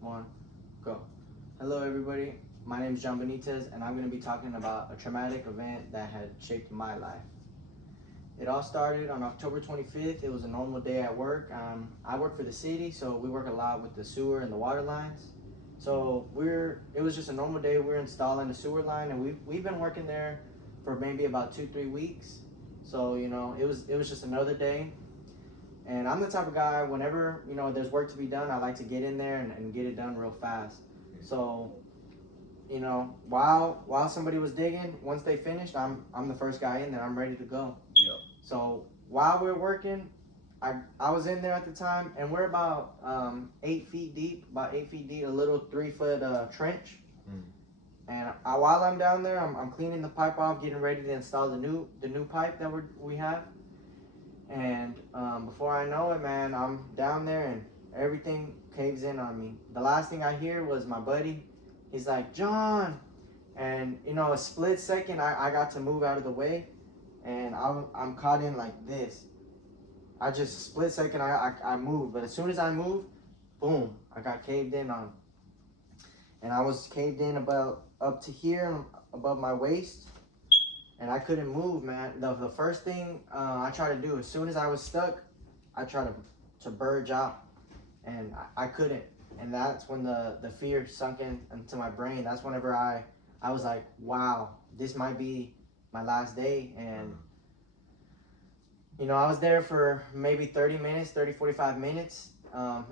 One, go. Hello, everybody. My name is John Benitez, and I'm going to be talking about a traumatic event that had shaped my life. It all started on October 25th. It was a normal day at work. I work for the city, so we work a lot with the sewer and the water lines. So it was just a normal day. We're installing the sewer line, and we've been working there for maybe about 2-3 weeks. So it was just another day. And I'm the type of guy, whenever, there's work to be done, I like to get in there and get it done real fast. So, while somebody was digging, once they finished, I'm the first guy in there. I'm ready to go. Yep. So while we're working, I was in there at the time, and we're about 8 feet deep, a little 3-foot trench. And while I'm down there, I'm cleaning the pipe off, getting ready to install the new pipe that we have. And before I know it, man, I'm down there and everything caves in on me. The last thing I hear was my buddy. He's like, John. And, a split second, I got to move out of the way. And I'm caught in like this. I just, split second, I moved. But as soon as I moved, boom, I got caved in on. And I was caved in about up to here, above my waist. And I couldn't move, man. The first thing I tried to do, as soon as I was stuck, I tried to burge out. And I couldn't. And that's when the fear sunk into my brain. That's whenever I was like, wow, this might be my last day. And, I was there for maybe 45 minutes.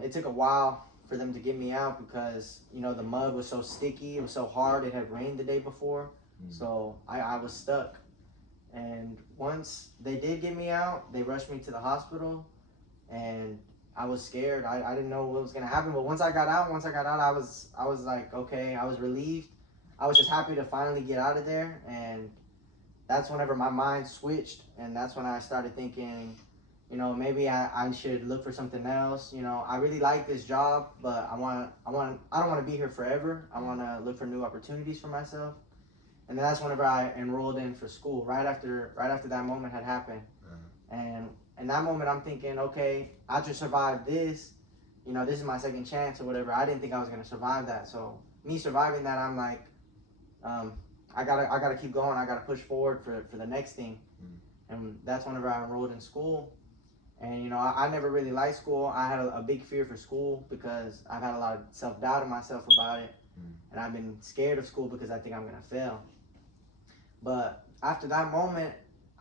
It took a while for them to get me out because, the mud was so sticky. It was so hard. It had rained the day before. So I was stuck. And once they did get me out, they rushed me to the hospital. And I was scared. I didn't know what was going to happen. But once I got out, I was like, okay, I was relieved. I was just happy to finally get out of there. And that's whenever my mind switched. And that's when I started thinking, maybe I should look for something else. I really like this job, but I don't want to be here forever. I want to look for new opportunities for myself. And then that's whenever I enrolled in for school, right after that moment had happened. And in that moment, I'm thinking, okay, I just survived this. This is my second chance or whatever. I didn't think I was going to survive that. So me surviving that, I'm like, I gotta keep going. I gotta push forward for the next thing. And that's whenever I enrolled in school. And, I never really liked school. I had a big fear for school because I've had a lot of self-doubt in myself about it. And I've been scared of school because I think I'm going to fail. But after that moment,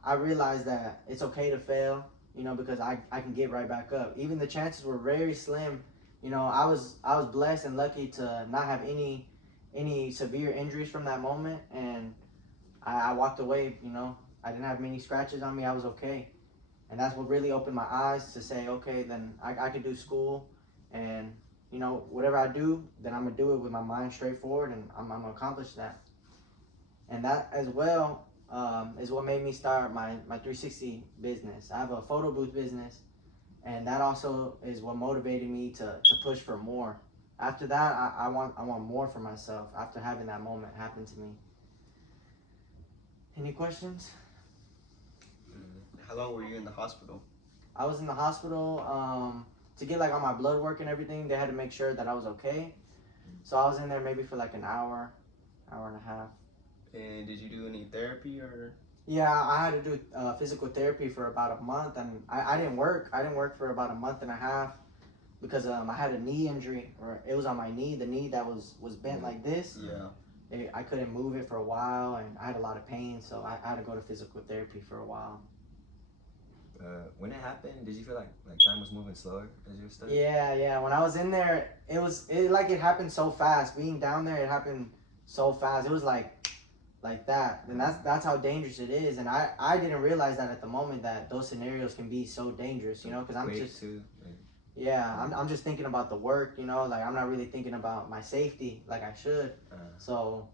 I realized that it's okay to fail, because I can get right back up. Even the chances were very slim. I was blessed and lucky to not have any severe injuries from that moment. And I walked away, I didn't have many scratches on me. I was okay. And that's what really opened my eyes to say, okay, then I could do school. And, whatever I do, then I'm going to do it with my mind straight forward, and I'm going to accomplish that. And that as well is what made me start my 360 business. I have a photo booth business, and that also is what motivated me to push for more. After that, I want more for myself after having that moment happen to me. Any questions? How long were you in the hospital? I was in the hospital to get like all my blood work and everything. They had to make sure that I was okay. So I was in there maybe for like an hour and a half. And did you do any therapy or? Yeah, I had to do physical therapy for about a month, and I didn't work. I didn't work for about a month and a half because I had a knee injury, or it was on my knee, the knee that was bent like this. Yeah. I couldn't move it for a while, and I had a lot of pain, so I had to go to physical therapy for a while. When it happened, did you feel like time was moving slower as you were stuck? Yeah. When I was in there, it happened so fast. Being down there, it happened so fast. It was like that. And that's how dangerous it is. And I didn't realize that at the moment, that those scenarios can be so dangerous, because I'm just too. I'm just thinking about the work, I'm not really thinking about my safety like I should. So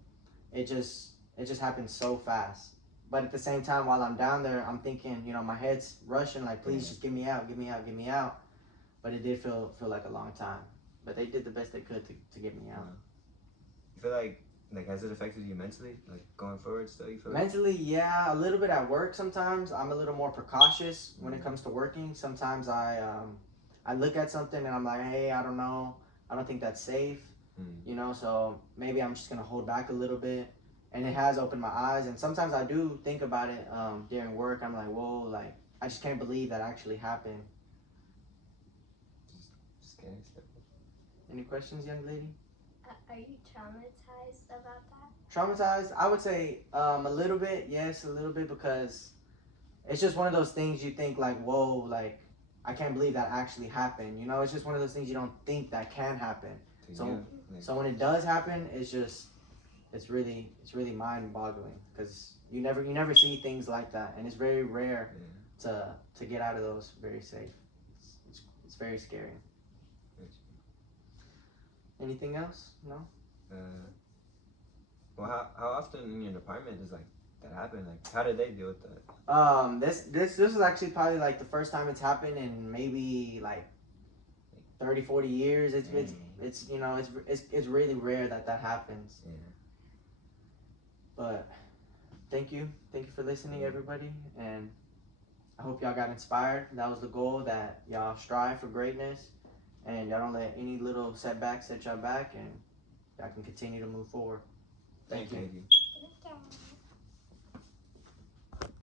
it just happened so fast. But at the same time, while I'm down there, I'm thinking, my head's rushing, like, please just get me out. But it did feel like a long time. But they did the best they could to get me out. You feel like has it affected you mentally, like going forward still? You feel mentally, yeah, a little bit at work sometimes. I'm a little more precautious when it comes to working. Sometimes I look at something and I'm like, hey, I don't know. I don't think that's safe. Mm. You know, so maybe I'm just gonna hold back a little bit. And it has opened my eyes. And sometimes I do think about it during work. I'm like, whoa, like I just can't believe that actually happened. Scary stuff. Any questions, young lady? Are you traumatized about that? Traumatized? I would say a little bit, yes, a little bit, because it's just one of those things you think like, whoa, like I can't believe that actually happened. You know, it's just one of those things you don't think that can happen. To So- you, like, So when it does happen, it's really mind-boggling because you never see things like that, and it's very rare to get out of those very safe. It's very scary. Anything else? No. Well, how often in your department does like that happen? Like, how did they deal with that? This is actually probably like the first time it's happened in maybe like 30-40 years. It's you know it's really rare that happens. Yeah. But thank you for listening, everybody, and I hope y'all got inspired. That was the goal, that y'all strive for greatness and y'all don't let any little setbacks set y'all back, and y'all can continue to move forward. Thank you. Thank you. Okay.